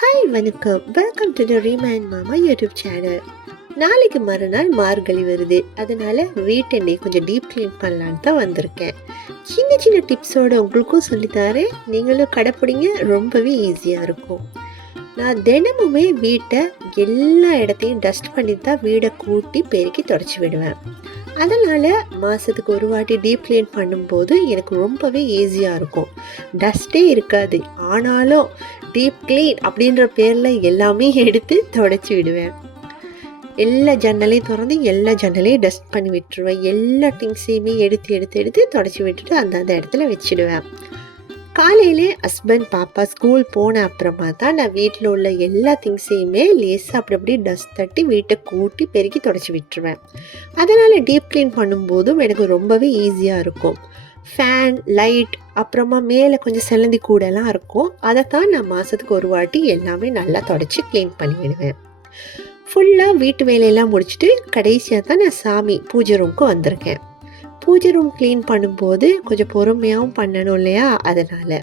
Hi வணக்கம், welcome to the remind மாமா YouTube channel. நாளைக்கு மறுநாள் மார்கழி வருது. அதனால வீட்டை கொஞ்சம் டீப் க்ளீன் பண்ணலான்னு தான் வந்திருக்கேன். சின்ன சின்ன டிப்ஸோட உங்களுக்கும் சொல்லித்தரேன், நீங்களும் கடைப்பிடிங்க. ரொம்பவே ஈஸியாக இருக்கும். நான் தினமுமே வீட்டை எல்லா இடத்தையும் டஸ்ட் பண்ணி தான் வீடை கூட்டி பெருக்கி தொடச்சி விடுவேன். அதனால் மாதத்துக்கு ஒரு வாட்டி டீப் க்ளீன் பண்ணும்போது எனக்கு ரொம்பவே ஈஸியாக இருக்கும். டஸ்ட்டே இருக்காது. ஆனாலும் டீப் க்ளீன் அப்படின்ற பேரில் எல்லாமே எடுத்து தொடச்சி விடுவேன். எல்லா ஜன்னலையும் திறந்து எல்லா ஜன்னலையும் டஸ்ட் பண்ணி விட்டுருவேன். எல்லா திங்ஸையுமே எடுத்து எடுத்து எடுத்து தொடச்சி விட்டுட்டு அந்தந்த இடத்துல வச்சுடுவேன். காலையிலே ஹஸ்பண்ட் பாப்பா ஸ்கூல் போன அப்புறமா தான் நான் வீட்டில் உள்ள எல்லா திங்ஸையுமே லேசாக அப்படி டஸ்ட் தட்டி வீட்டை கூட்டி பெருக்கி தொடச்சி விட்டுருவேன். அதனால் டீப் க்ளீன் பண்ணும்போதும் எனக்கு ரொம்பவே ஈஸியாக இருக்கும். ஃபேன், லைட், அப்புறமா மேலே கொஞ்சம் செலந்தி கூடலாம் இருக்கும். அதைத்தான் நான் மாதத்துக்கு ஒரு வாட்டி எல்லாமே நல்லா தொடச்சி க்ளீன் பண்ணிவிடுவேன். ஃபுல்லாக வீட்டு வேலையெல்லாம் முடிச்சுட்டு கடைசியாக தான் நான் சாமி பூஜை ரூமுக்கு வந்திருக்கேன். பூஜை ரூம் க்ளீன் பண்ணும்போது கொஞ்சம் பொறுமையாகவும் பண்ணணும் இல்லையா, அதனால்.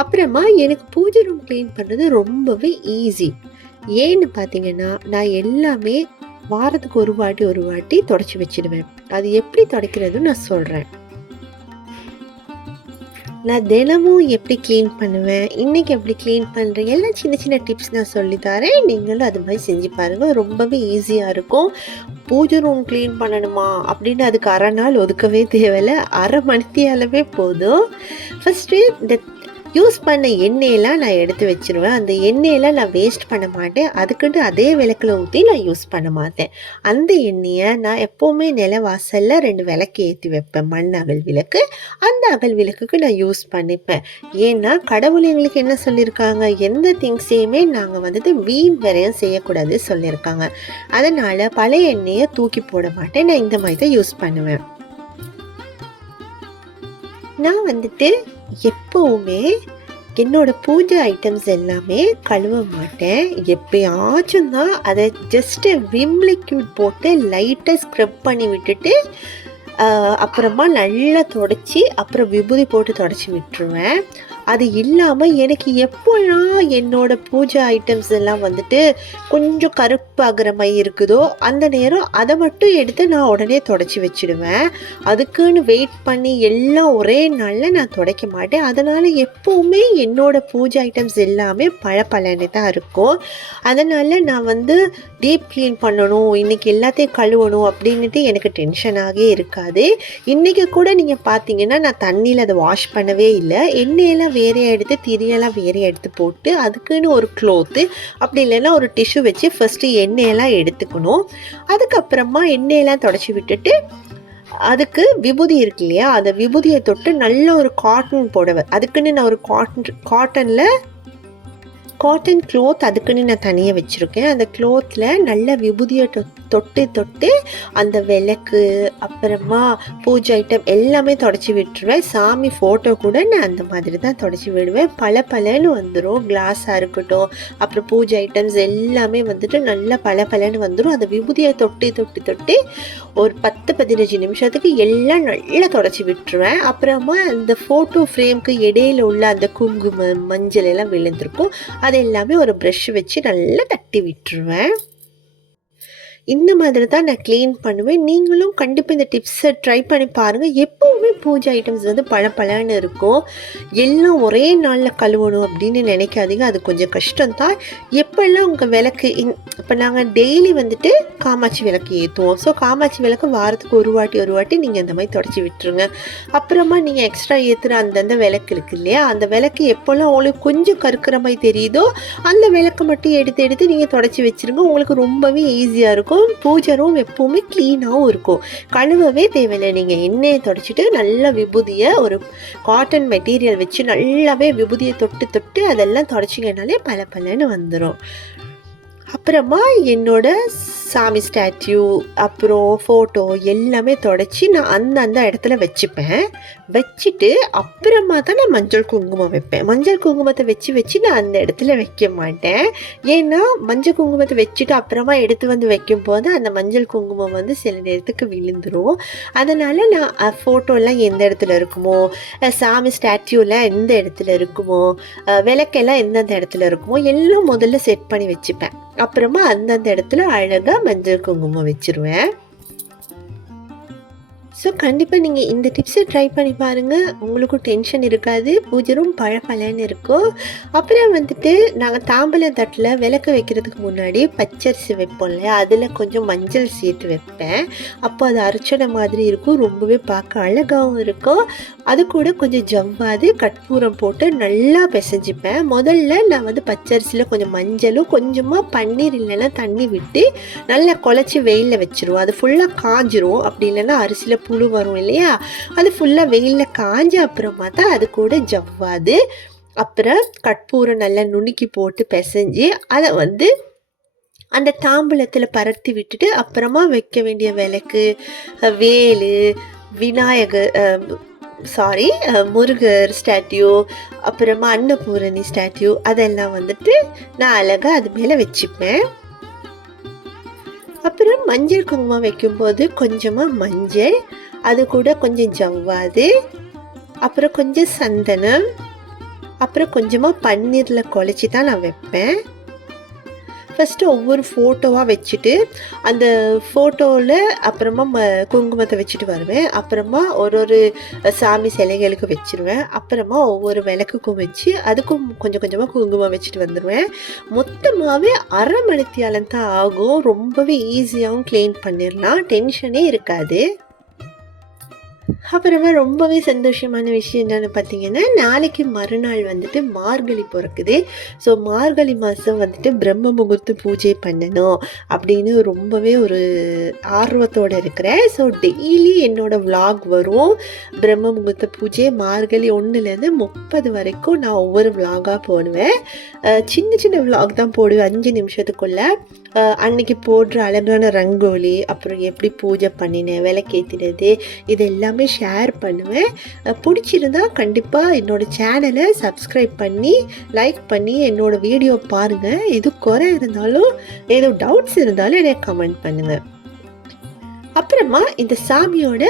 அப்புறமா எனக்கு பூஜை ரூம் க்ளீன் பண்ணுறது ரொம்பவே ஈஸி. ஏன்னு பார்த்தீங்கன்னா, நான் எல்லாமே வாரத்துக்கு ஒரு வாட்டி தொடச்சி வச்சிடுவேன். அது எப்படி துடைக்கிறதுன்னு நான் சொல்கிறேன். நான் தினமும் எப்படி க்ளீன் பண்ணுவேன், இன்றைக்கி எப்படி க்ளீன் பண்ணுறேன், எல்லாம் சின்ன சின்ன டிப்ஸ் நான் சொல்லித்தரேன். நீங்களும் அது மாதிரி செஞ்சு பாருங்கள். ரொம்பவே ஈஸியாக இருக்கும். பூஜை ரூம் க்ளீன் பண்ணணுமா அப்படின்னு அதுக்கு அரை நாள் ஒதுக்கவே தேவையில்லை. அரை மணித்தியாலவே போதும். ஃபஸ்ட்டு இந்த யூஸ் பண்ண எண்ணெயெல்லாம் நான் எடுத்து வச்சுருவேன். அந்த எண்ணெயெல்லாம் நான் வேஸ்ட் பண்ண மாட்டேன். அதுக்குன்ட்டு அதே விளக்கில் ஊற்றி நான் யூஸ் பண்ண மாட்டேன். அந்த எண்ணெயை நான் எப்போவுமே நில வாசலில் 2 விளக்கு ஏற்றி வைப்பேன். மண் அகல் விளக்கு. அந்த அகல் விளக்குக்கு நான் யூஸ் பண்ணிப்பேன். ஏன்னா கடவுள் எங்களுக்கு என்ன சொல்லியிருக்காங்க, எந்த திங்ஸையுமே நாங்கள் வீண் விரயம் செய்யக்கூடாது சொல்லியிருக்காங்க. அதனால் பழைய எண்ணெயை தூக்கி போட மாட்டேன். நான் இந்த மாதிரி தான் யூஸ் பண்ணுவேன். நான் எப்போவுமே என்னோட பூஜை ஐட்டம்ஸ் எல்லாமே கழுவ மாட்டேன். எப்பயாச்சும் தான் அதை ஜஸ்ட்டு விம் லிக்யூட் போட்டு லைட்டாக ஸ்க்ரப் பண்ணி விட்டுட்டு அப்புறமா நல்லா தொடச்சி அப்புறம் விபூதி போட்டு தொடச்சி விட்டுருவேன். அது இல்லாமல் எனக்கு எப்போல்லாம் என்னோடய பூஜை ஐட்டம்ஸ் எல்லாம் கொஞ்சம் கருப்பாகிற மாதிரி இருக்குதோ அந்த நேரம் அதை மட்டும் எடுத்து நான் உடனே தொடச்சி வச்சுடுவேன். அதுக்குன்னு வெயிட் பண்ணி எல்லாம் ஒரே நாளில் நான் துடைக்க மாட்டேன். அதனால் எப்போவுமே என்னோடய பூஜை ஐட்டம்ஸ் எல்லாமே பழப்பழன்னு தான் இருக்கும். அதனால் நான் டீப் க்ளீன் பண்ணணும், இன்றைக்கி எல்லாத்தையும் கழுவணும் அப்படின்ட்டு எனக்கு டென்ஷனாகவே இருக்காது. இன்றைக்கி கூட நீங்கள் பார்த்தீங்கன்னா நான் தண்ணியில் அதை வாஷ் பண்ணவே இல்லை. எண்ணெயெல்லாம் வேறையாக எடுத்து திரியெல்லாம் வேறையாக எடுத்து போட்டு அதுக்குன்னு ஒரு க்ளோத்து அப்படி இல்லைன்னா ஒரு டிஷ்யூ வச்சு ஃபஸ்ட்டு எண்ணெயெல்லாம் எடுத்துக்கணும். அதுக்கப்புறமா எண்ணெயெல்லாம் தொடச்சி விட்டுட்டு அதுக்கு விபூதி இருக்கு இல்லையா, அந்த விபூதியை தொட்டு நல்ல ஒரு காட்டன் புடவை, அதுக்குன்னு நான் ஒரு காட்டன் க்ளோத் அதுக்குன்னு நான் தனியாக வச்சுருக்கேன். அந்த க்ளோத்தில் நல்ல விபூதியை தொட்டு அந்த விளக்கு அப்புறமா பூஜை ஐட்டம் எல்லாமே தொடச்சி விட்டுருவேன். சாமி ஃபோட்டோ கூட நான் அந்த மாதிரி தான் தொடச்சி விடுவேன். பளபளன்னு வந்துடும். கிளாஸாக இருக்கட்டும், அப்புறம் பூஜை ஐட்டம்ஸ் எல்லாமே நல்லா பளபளன்னு வந்துடும். அந்த விபூதியை தொட்டு ஒரு 10-15 நிமிஷத்துக்கு எல்லாம் நல்லா தொடச்சி விட்டுருவேன். அப்புறமா அந்த ஃபோட்டோ ஃப்ரேம்க்கு இடையில உள்ள அந்த குங்குமம், மஞ்சள் எல்லாம் விழுந்திருக்கும். அது எல்லாமே ஒரு ப்ரஷ் வச்சு நல்லா தட்டி விட்டுருவேன். இந்த மாதிரி தான் நான் க்ளீன் பண்ணுவேன். நீங்களும் கண்டிப்பாக இந்த டிப்ஸை ட்ரை பண்ணி பாருங்கள். எப்போவுமே பூஜை ஐட்டம்ஸ் பழப்பழன்னு இருக்கும். எல்லாம் ஒரே நாளில் கழுவணும் அப்படின்னு நினைக்காதீங்க. அது கொஞ்சம் கஷ்டம்தான். எப்போல்லாம் உங்கள் விளக்கு இப்போ நாங்கள் டெய்லி காமாட்சி விளக்கு ஏற்றுவோம். ஸோ காமாட்சி விளக்கு வாரத்துக்கு ஒரு வாட்டி நீங்கள் இந்த மாதிரி தொடச்சி விட்டுருங்க. அப்புறமா நீங்கள் எக்ஸ்ட்ரா ஏற்றுற அந்தந்த விளக்கு இருக்குது இல்லையா, அந்த விளக்கு எப்போல்லாம் உங்களுக்கு கொஞ்சம் கருக்கிற மாதிரி தெரியுதோ அந்த விளக்கை மட்டும் எடுத்து நீங்கள் தொடச்சி வச்சுருங்க. உங்களுக்கு ரொம்பவே ஈஸியாக இருக்கும். பூஜை ரூம் எப்போவுமே க்ளீனாகவும் இருக்கும். கழுவவே தேவையில்லை. நீங்கள் எண்ணெயை தொடச்சிட்டு நல்லா விபூதியை ஒரு காட்டன் மெட்டீரியல் வச்சு நல்லாவே விபூதியை தொட்டு அதெல்லாம் தொடச்சிங்கனாலே பளபளன்னு வந்துடும். அப்புறமா என்னோட சாமி ஸ்டாட்யூ அப்புறம் ஃபோட்டோ எல்லாமே தொடச்சி நான் அந்த இடத்துல வச்சுப்பேன். வச்சுட்டு அப்புறமா தான் நான் மஞ்சள் குங்குமம் வைப்பேன். மஞ்சள் குங்குமத்தை வச்சு நான் அந்த இடத்துல வைக்க மாட்டேன். ஏன்னா மஞ்சள் குங்குமத்தை வச்சுட்டு அப்புறமா எடுத்து வந்து வைக்கும்போது அந்த மஞ்சள் குங்குமம் வந்து சில நேரத்துக்கு விழுந்துடும். அதனால் நான் ஃபோட்டோலாம் எந்த இடத்துல இருக்குமோ, சாமி ஸ்டாட்யூலாம் எந்த இடத்துல இருக்குமோ, விளக்கெல்லாம் எந்தெந்த இடத்துல இருக்குமோ எல்லாம் முதல்ல செட் பண்ணி வச்சுப்பேன். அப்புறமா அந்தந்த இடத்துல அழகாக மஞ்சள் குங்குமம் வச்சுருவேன். ஸோ கண்டிப்பாக நீங்கள் இந்த டிப்ஸை ட்ரை பண்ணி பாருங்கள். உங்களுக்கும் டென்ஷன் இருக்காது, பூஜரும் பளபளன்னு இருக்கும். அப்புறம் வந்துட்டு நாங்கள் தாம்பலம் தட்டில் விளக்கு வைக்கிறதுக்கு முன்னாடி பச்சரிசி வைப்போம் இல்லையா, அதில் கொஞ்சம் மஞ்சள் சேர்த்து வைப்பேன். அப்போ அது அர்ச்சனை மாதிரி இருக்கும், ரொம்பவே பார்க்க அழகாகவும் இருக்கும். அது கூட கொஞ்சம் ஜவ்வாது கற்பூரம் போட்டு நல்லா பிசைஞ்சிப்பேன். முதல்ல நான் வந்து பச்சரிசியில் கொஞ்சம் மஞ்சளும் கொஞ்சமாக பன்னீர் இல்லைன்னா தண்ணி விட்டு நல்லா குழச்சி வெயிலில் வச்சுருவோம். அது ஃபுல்லாக காஞ்சிரும். அப்படி இல்லைன்னா அரிசியில் புழு வரும் இல்லையா, அது ஃபுல்லாக வெயிலில் காஞ்ச அப்புறமா தான் அது கூட ஜவ்வாது அப்புறம் கற்பூரம் நல்லா நுணுக்கி போட்டு பிசைஞ்சு அதை வந்து அந்த தாம்பூலத்தில் பரத்தி விட்டுட்டு அப்புறமா வைக்க வேண்டிய விளக்கு, வேலு, விநாயகர் முருகர் ஸ்டாட்யூ, அப்புறமா அன்னபூரணி ஸ்டாட்யூ அதெல்லாம் வந்துட்டு நான் அழகாக அது மேலே வச்சுப்பேன். அப்புறம் மஞ்சள் குங்குமம் வைக்கும்போது கொஞ்சமாக மஞ்சள், அது கூட கொஞ்சம் ஜவ்வாது, அப்புறம் கொஞ்சம் சந்தனம், அப்புறம் கொஞ்சமாக பன்னீரில் குழச்சி தான் நான் வைப்பேன். ஃபஸ்ட்டு ஒவ்வொரு ஃபோட்டோவாக வச்சுட்டு அந்த ஃபோட்டோவில் அப்புறமா குங்குமத்தை வச்சுட்டு வருவேன். அப்புறமா ஒரு சாமி சிலைகளுக்கு வச்சுருவேன். அப்புறமா ஒவ்வொரு விளக்குக்கும் வச்சு அதுக்கும் கொஞ்சம் கொஞ்சமாக குங்குமம் வச்சுட்டு வந்துடுவேன். மொத்தமாகவே அரை மணித்தியாலம் தான் ஆகும். ரொம்பவே ஈஸியாகவும் க்ளீன் பண்ணிடலாம், டென்ஷனே இருக்காது. அப்புறமா ரொம்பவே சந்தோஷமான விஷயம் என்னென்னு பார்த்தீங்கன்னா, நாளைக்கு மறுநாள் வந்துட்டு மார்கழி பிறக்குது. ஸோ மார்கழி மாதம் வந்துட்டு பிரம்ம முகூர்த்த பூஜை பண்ணணும் அப்படின்னு ரொம்பவே ஒரு ஆர்வத்தோடு இருக்கிறேன். ஸோ டெய்லி என்னோடய விலாக் வரும். பிரம்ம முகூர்த்த பூஜை மார்கழி 1லேருந்து 30 வரைக்கும் நான் ஒவ்வொரு விலாகாக போடுவேன். சின்ன சின்ன விலாக் தான் போடுவேன், 5 நிமிஷத்துக்குள்ளே. அன்னைக்கு போடுற அழகான ரங்கோலி, அப்புறம் எப்படி பூஜை பண்ணினேன், விளக்கேற்றினது, இது எல்லாமே ஷேர் பண்ணுவேன். பிடிச்சிருந்தா கண்டிப்பாக என்னோடய சேனலை சப்ஸ்கிரைப் பண்ணி லைக் பண்ணி என்னோடய வீடியோ பாருங்கள். எது குறை இருந்தாலும் ஏதோ டவுட்ஸ் இருந்தாலும் எனக்கு கமெண்ட் பண்ணுங்கள். அப்புறமா இந்த சாமியோட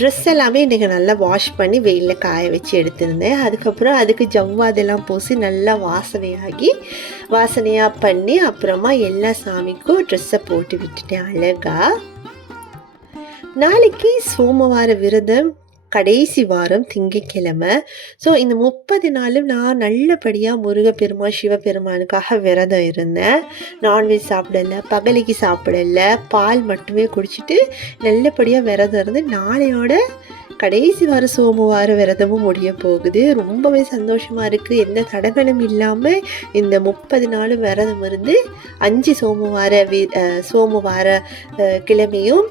ட்ரெஸ் எல்லாமே இன்றைக்கி நல்லா வாஷ் பண்ணி வெயிலில் காய வச்சு எடுத்திருந்தேன். அதுக்கப்புறம் அதுக்கு ஜவ்வாதெல்லாம் பூசி நல்லா வாசனையாக பண்ணி அப்புறமா எல்லா சாமிக்கும் ட்ரெஸ்ஸை போட்டு விட்டுட்டேன் அழகாக. நாளைக்கு சோமவார விரதம், கடைசி வாரம் திங்கட்கிழமை. ஸோ இந்த 30 நாளும் நான் நல்லபடியாக முருகப்பெருமான் சிவபெருமானுக்காக விரதம் இருந்தேன். நான்வெஜ் சாப்பிடலை, பகலிக்கு சாப்பிடலை, பால் மட்டுமே குடிச்சிட்டு நல்லபடியாக விரதம் இருந்து நாளையோட கடைசி வார சோமவார விரதமும் முடிய போகுது. ரொம்பவே சந்தோஷமாக இருக்குது. எந்த தடங்களும் இல்லாமல் இந்த 30 நாள் விரதம் இருந்து 5 சோமவார கிழமையும்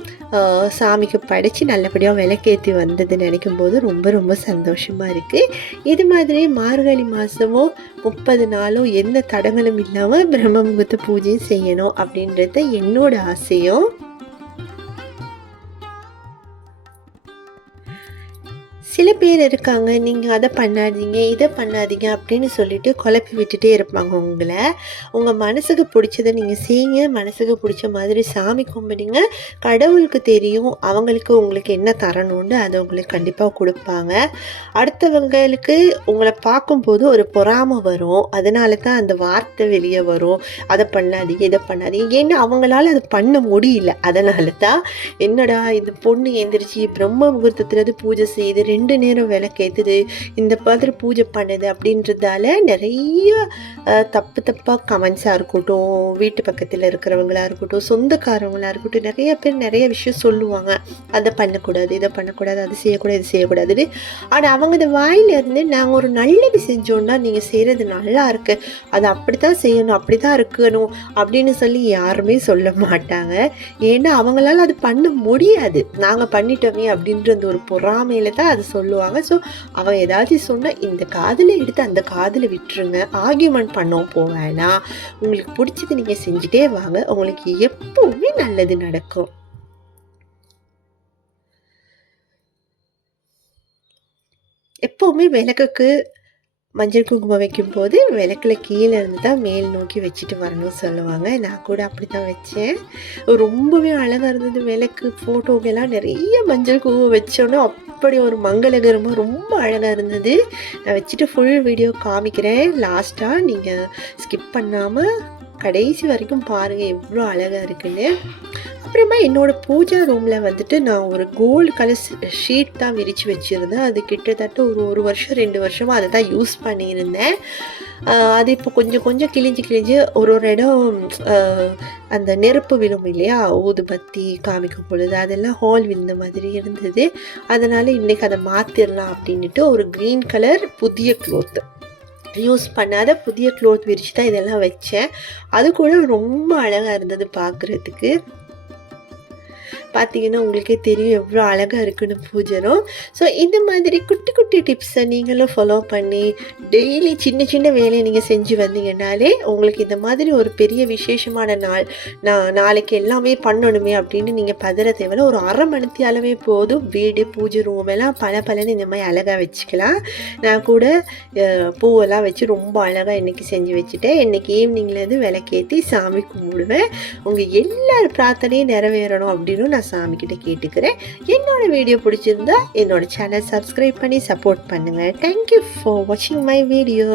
சாமிக்கு படைச்சி நல்லபடியாக விளக்கேற்றி வந்தது நினைக்கும் போது ரொம்ப ரொம்ப சந்தோஷமாக இருக்குது. இது மாதிரி மார்கழி மாதமும் 30 நாளும் எந்த தடங்களும் இல்லாமல் பிரம்ம முகூர்த்த பூஜையும் செய்யணும் அப்படின்றது என்னோட ஆசையும். சில பேர் இருக்காங்க, நீங்கள் அதை பண்ணாதீங்க இதை பண்ணாதீங்க அப்படின்னு சொல்லிட்டு குழப்பி விட்டுட்டே இருப்பாங்க உங்களை. உங்கள் மனசுக்கு பிடிச்சதை நீங்கள் செய்யுங்க, மனசுக்கு பிடிச்ச மாதிரி சாமி கும்பிடுங்க. கடவுளுக்கு தெரியும் அவங்களுக்கு உங்களுக்கு என்ன தரணும்னு, அதை உங்களுக்கு கண்டிப்பாக கொடுப்பாங்க. அடுத்தவங்களுக்கு உங்களை பார்க்கும்போது ஒரு பொறாமை வரும், அதனால தான் அந்த வார்த்தை வெளியே வரும், அதை பண்ணாதீங்க இதை பண்ணாதீங்க. ஏன்னா அவங்களால அதை பண்ண முடியல. அதனால தான் என்னடா இந்த பொண்ணு எந்திரிச்சு பிரம்ம முகூர்த்தத்துலேருந்து பூஜை செய்து 2 நேரம் விளக்கேற்றுது, இந்த மாதிரி பூஜை பண்ணுது அப்படின்றதால நிறைய தப்பாக கமெண்ட்ஸாக இருக்கட்டும், வீட்டு பக்கத்தில் இருக்கிறவங்களா இருக்கட்டும், சொந்தக்காரவங்களாக இருக்கட்டும், நிறைய பேர் நிறைய விஷயம் சொல்லுவாங்க. அதை பண்ணக்கூடாது இதை பண்ணக்கூடாது, அது செய்யக்கூடாது இது செய்யக்கூடாதுன்னு. ஆனால் அவங்க இந்த வாயிலிருந்து நாங்கள் ஒரு நல்லது செஞ்சோன்னா நீங்கள் செய்கிறது நல்லா இருக்கு, அது அப்படி தான் செய்யணும் அப்படி தான் இருக்கணும் அப்படின்னு சொல்லி யாருமே சொல்ல மாட்டாங்க. ஏன்னா அவங்களால அது பண்ண முடியாது, நாங்கள் பண்ணிட்டோமே அப்படின்ற அந்த ஒரு பொறாமையில தான் அது சொல்லுவாங்க. ஸோ அவன் ஏதாச்சும் சொன்னால் இந்த காதில் எடுத்து அந்த காதில் விட்டுருங்க. ஆர்கியூமெண்ட் பண்ணவும் போக வேணாம். உங்களுக்கு பிடிச்சது நீங்கள் செஞ்சுட்டே வாங்க. உங்களுக்கு எப்பவுமே நல்லது நடக்கும். எப்பவுமே விளக்குக்கு மஞ்சள் குங்குமம் வைக்கும்போது விளக்குல கீழே இருந்து தான் மேல் நோக்கி வச்சுட்டு வரணும்னு சொல்லுவாங்க. நான் கூட அப்படி தான் வச்சேன். ரொம்பவே அழகாக இருந்தது. விளக்கு ஃபோட்டோக்கெல்லாம் நிறைய மஞ்சள் குங்குமம் வச்சோன்னே அப்படி ஒரு மங்களகரமாக ரொம்ப அழகாக இருந்தது. நான் வச்சுட்டு ஃபுல் வீடியோ காமிக்கிறேன். லாஸ்ட்டாக நீங்கள் ஸ்கிப் பண்ணாமல் கடைசி வரைக்கும் பாருங்கள் எவ்வளோ அழகாக இருக்குன்னு. அப்புறமா என்னோடய பூஜா ரூமில் வந்துட்டு நான் ஒரு கோல்டு கலர் ஷீட் தான் விரித்து வச்சுருந்தேன். அது கிட்டத்தட்ட ஒரு வருஷம் 2 வருஷமாக அதை தான் யூஸ் பண்ணியிருந்தேன். அது இப்போ கொஞ்சம் கொஞ்சம் கிழிஞ்சு ஒரு இடம் அந்த நெருப்பு விழும் இல்லையா, ஊதுபத்தி காமிக்கும் பொழுது அதெல்லாம் ஹால் விழுந்த மாதிரி இருந்தது. அதனால் இன்றைக்கி அதை மாற்றிடலாம் அப்படின்ட்டு ஒரு க்ரீன் கலர் புதிய க்ளோத்து யூஸ் பண்ணாத புதிய க்ளோத் விரித்து தான் இதெல்லாம் வச்சேன். அது கூட ரொம்ப அழகாக இருந்தது பார்க்குறதுக்கு. பார்த்தீங்கன்னா உங்களுக்கே தெரியும் எவ்வளோ அழகாக இருக்குன்னு பூஜை ரூம். ஸோ இந்த மாதிரி குட்டி குட்டி டிப்ஸை நீங்களும் ஃபாலோ பண்ணி டெய்லி சின்ன சின்ன வேலையை நீங்கள் செஞ்சு வந்தீங்கன்னாலே உங்களுக்கு இந்த மாதிரி ஒரு பெரிய விசேஷமான நாள், நான் நாளைக்கு எல்லாமே பண்ணணுமே அப்படின்னு நீங்கள் பதற தேவையில்ல. ஒரு அரை மணித்தி அளவே போதும். வீடு பூஜை ரூம் எல்லாம் பலன்னு இந்த மாதிரி அழகாக வச்சுக்கலாம். நான் கூட பூவெல்லாம் வச்சு ரொம்ப அழகாக இன்றைக்கி செஞ்சு வச்சுட்டேன். இன்றைக்கி ஈவினிங்லேருந்து விளக்கேற்றி சாமி கும்பிடுவேன். உங்கள் எல்லார் பிரார்த்தனையும் நிறைவேறணும் அப்படின்னு நான் சாமிக்கிட்ட கேட்டுக்கிறேன். என்னோட வீடியோ பிடிச்சிருந்தா என்னோட சேனல் சப்ஸ்கிரைப் பண்ணி சப்போர்ட் பண்ணுங்கள். தேங்க்யூ ஃபார் வாட்சிங் மை வீடியோ.